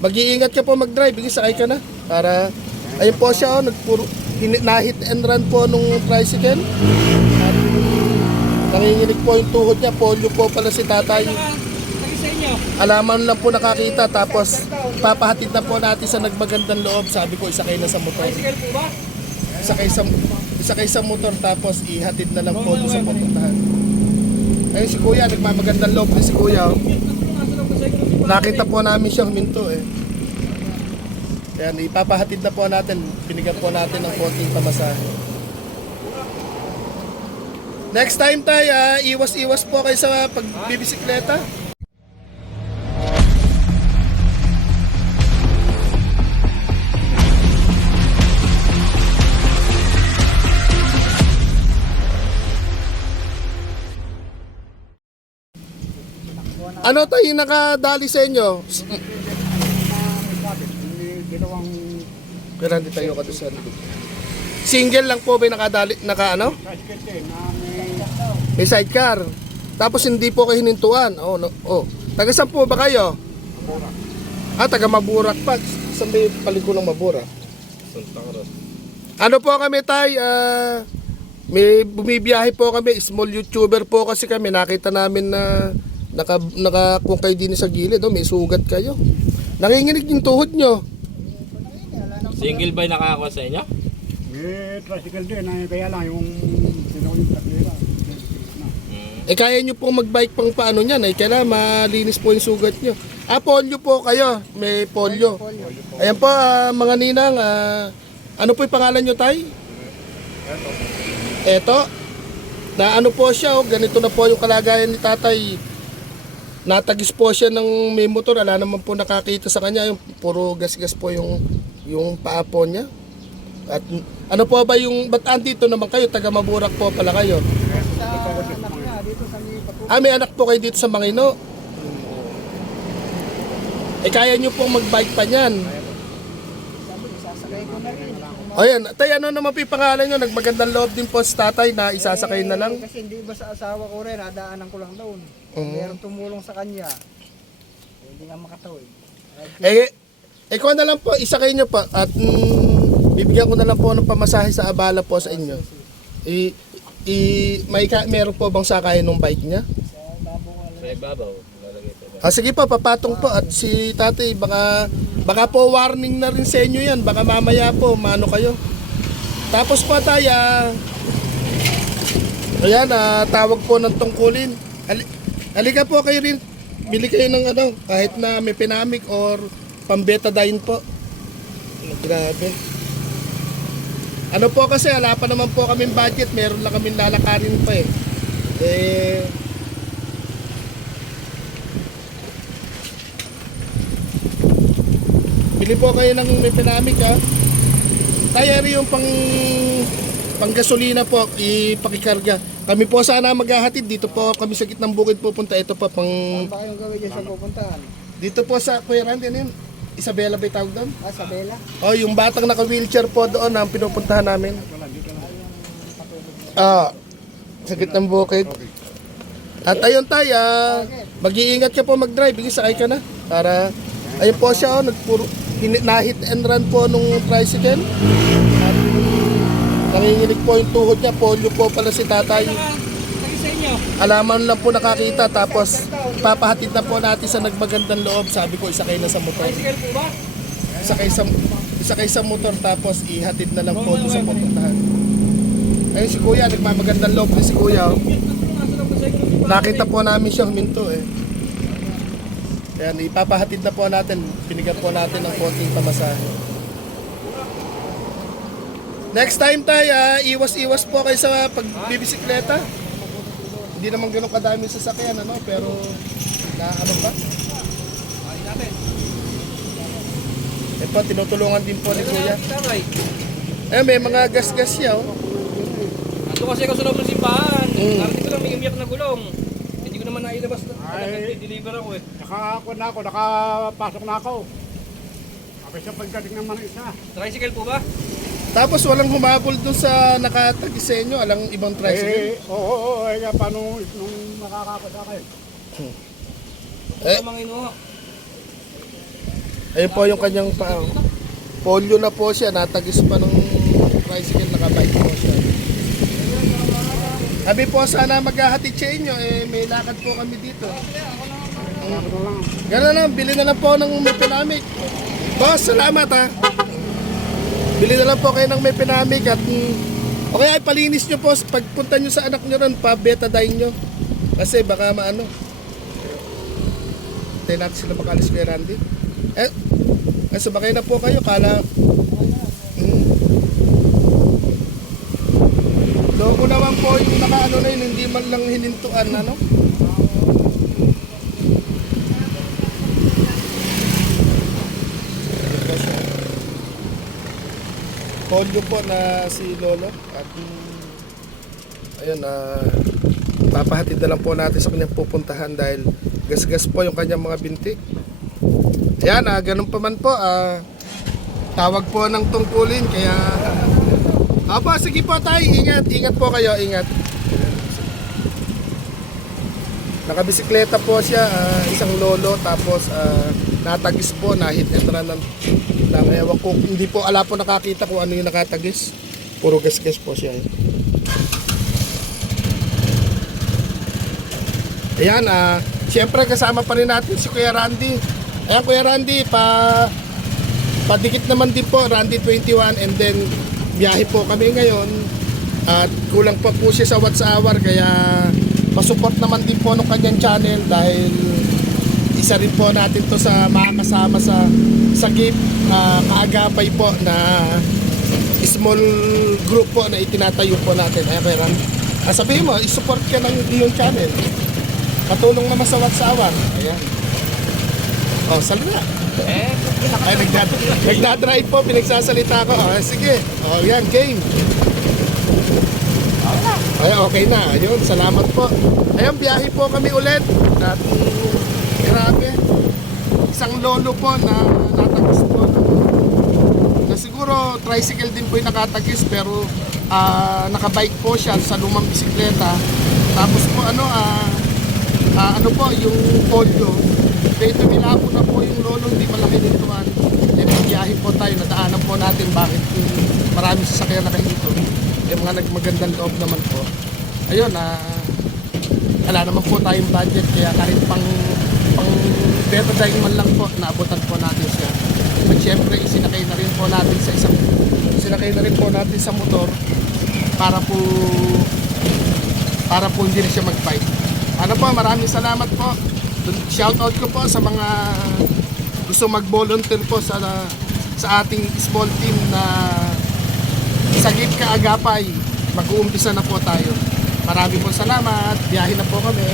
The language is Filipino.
Mag-iingat ka po mag-drive, bigis sakay ka na. Para, ayun po siya, oh, nagpuro, na-hit and run po nung tricycle. At nanginginig po yung tuhod niya, polio po pala si tatay. Alaman lang po nakakita, tapos papahatid na po natin sa nagmagandang loob. Sabi ko, isakay na sa motor. Isakay sa, isakay sa motor, tapos ihatid na lang po sa pupuntahan. Ayun si kuya, nagmamagandang loob din si kuya. Oh. Nakita po namin siya huminto eh. Kaya ipapahatid na po natin, binigyan po natin ng konting pamasahe. Next time tayo, ah, iwas-iwas po kayo sa pagbibisikleta. Ano tayo yung nakadali sa inyo? ginawang Pero hindi tayo ka sa. Single lang po ba yung nakadali, naka ano? may sidecar. Tapos hindi po kayo hinintuan. Oh, no, oh. Taga saan po ba kayo? Ah, taga Maburak pa. Saan may paliko ng Maburak? Ano po kami tay? Ah, may bumibiyahe po kami. Small YouTuber po kasi kami. Nakita namin na naka, naka kung kayo din sa gilid. Oh, may sugat kayo. Nanginginig yung tuhod nyo. Single ba yung nakakakuha sa inyo? may tricycle din, ay kaya lang yung sino yung taglera. Na. Eh kaya nyo pong magbike pang paano niyan eh. Kailangan malinis po yung sugat nyo. Ah, polio po kayo. May polio. Ayan po ah, mga ninang. ah, ano po yung pangalan nyo tay? Eto. Na ano po siya oh, ganito na po yung kalagayan ni tatay. Natagis po siya ng may motor. Wala naman po nakakita sa kanya. Yung puro gas-gas po yung, yung paa po niya. At ano po ba yung, ba't andito naman kayo? Taga Maburak po pala kayo. Ah, may anak po kayo dito sa Mangino. Eh, kaya nyo pong mag-bike pa niyan. O yan, tay, ano naman po yung pangalan nyo? Nagmagandang loob din po sa tatay na isasakay na lang. Kasi hindi ba sa asawa ko rin, nadaanan ko lang doon. Oo. Meron tumulong sa kanya. Hindi nga makatawid. Eh, eh kung na lang po, isakay nyo pa at mm, bibigyan ko na lang po ng pamasahe sa abala po sa inyo. I, i, may ka, meron po bang sakay ng bike niya? Sa ibabaw. Lalagay sa ibabaw. Ah, sige pa, papatong po at si tatay, baka, baka po warning na rin sa inyo yan. Baka mamaya po, maano kayo. Tapos po tayo, ah, ayan, ah, tawag po ng tungkulin. Ali, halika po kayo rin, bili kayo ng ano, kahit na may pinamik or pambetadine po. Ano, Grabe. Ano po kasi, wala pa naman po kaming budget, meron lang kaming lalakarin pa eh. Eh, Bili po kayo ng may pinamik ha. Rin yung pang pang gasolina po ipakikarga. Kami po sana maghahatid dito po kami sa gitnang bukid pupunta ito pa pang Baka yung gawin dyan sa pupuntahan. dito po sa Kuya Randy ano yun? Isabela ba tawag doon? Ah, sa Bela. Oh, yung batang naka-wheelchair po doon ang pinupuntahan namin. Ah, sa gitnang bukid. At ayun tayo, mag-iingat ka po mag-drive, bigis sakay ka na. Para, ayun po siya, oh, nagpuro, na-hit and run po nung tricycle. At nanginginig po yung tuhod niya, polio po pala si tatay. Alaman lang po nakakita, tapos papahatid na po natin sa nagmagandang loob. Sabi ko, isakay na sa motor. Isakay sa, isakay sa motor, tapos ihatid na lang po sa pupuntahan. Ayun si kuya, nagmamagandang loob si kuya. oh. Nakita po namin siya huminto eh. Kaya ipapahatid na po natin, binigyan po natin ng konting pamasahe. Next time tayo, ah, iwas-iwas po kayo sa pagbibisikleta. Hindi naman ganun kadami sasakyan, ano, pero na ano ba? Eh po, tinutulungan din po ni Kuya. Eh, may mga gas-gas siya, oh. Ando kasi ako sa loob ng simbahan. Mm. Narinig ko lang may umiyak na gulong. Naman nailabas na. Ay. Deliver ako eh. Nakakakon na ako, nakapasok na ako. Sabi siya pagdating naman ng isa. Tricycle po ba? Tapos walang humabol dun sa nakatagis sa inyo, alang ibang tricycle. Eh, oo, oo, oo, eh, kaya paano nung nakakakon sa akin? Eh. Sa mga inuha. Ayun po yung kanyang paa. Polio na po siya, natagis pa ng tricycle, nakabike po siya. Sabi po sana maghahatid sa inyo, eh may lakad po kami dito. Gano'n lang, bili na lang po ng may pinamik. Boss, salamat ha. Bili na lang po kayo ng may pinamik at mm, okay ay palinis nyo po pagpunta nyo sa anak nyo ron, pa-betadine nyo. Kasi baka maano. Tayo natin sila makalis kay Randy. Eh, eh sumakay na po kayo, kala... Loko naman po yung nakaano na yun, hindi man lang hinintuan, ano? polio po na si Lolo. At ayun ah papahatid na lang po natin sa kanyang pupuntahan dahil gasgas po yung kanyang mga binti. Yan ah ganun pa man po ah. Tawag po ng tungkulin kaya Apo, sige po tayo, ingat, ingat po kayo, ingat. Nakabisikleta po siya, ah, isang lolo, tapos ah, natagis po, nahit and run ng, ng ewan ko, hindi po ala po nakakita kung ano yung nakatagis. Puro gas-gas po siya. eh. Ayan, ah, siyempre kasama pa rin natin si Kuya Randy. Ayan Kuya Randy, pa padikit naman din po, Randy 21 and then biyahe po kami ngayon at kulang pa po siya sa watts hour kaya pasupport naman din po ng kanyang channel dahil isa rin po natin to sa mga kasama sa sa gift ah, kaagapay po na small group po na itinatayo po natin. Ayan kaya ah, sabihin mo, isupport ka ng iyong channel. Katulong naman sa hour. Ayan. Oh, salita. Eh, Ay, nagdad nagdadrive po, pinagsasalita ko. Ah, sige. O, yan, game. Ay, okay na. Ayun, salamat po. Ayun, biyahe po kami ulit. At, grabe. Isang lolo po na natagis po. Na siguro, tricycle din po yung nakatagis, pero ah, nakabike po siya sa lumang bisikleta. Tapos po, ano, ah, ah, ano po, yung polio. Kaya tumila po na po yung lolo, hindi malaki nituan. Eh, biyahe po tayo, nadaanan po natin bakit yung maraming sasakyan na dito. Yung mga nagmagandang loob naman po. Ayun, ah, wala naman po tayong budget, kaya kahit pang pang beta dahil man lang po, naabutan po natin siya. At syempre, isinakay na rin po natin sa isang, isinakay na rin po natin sa motor para po para po hindi na siya mag-fight. Ano po, maraming salamat po. Shoutout ko po sa mga gusto mag-volunteer po sa sa ating small team na sa Gip Kaagapay. Mag-uumpisa na po tayo. Marami po salamat. Biyahe na po kami.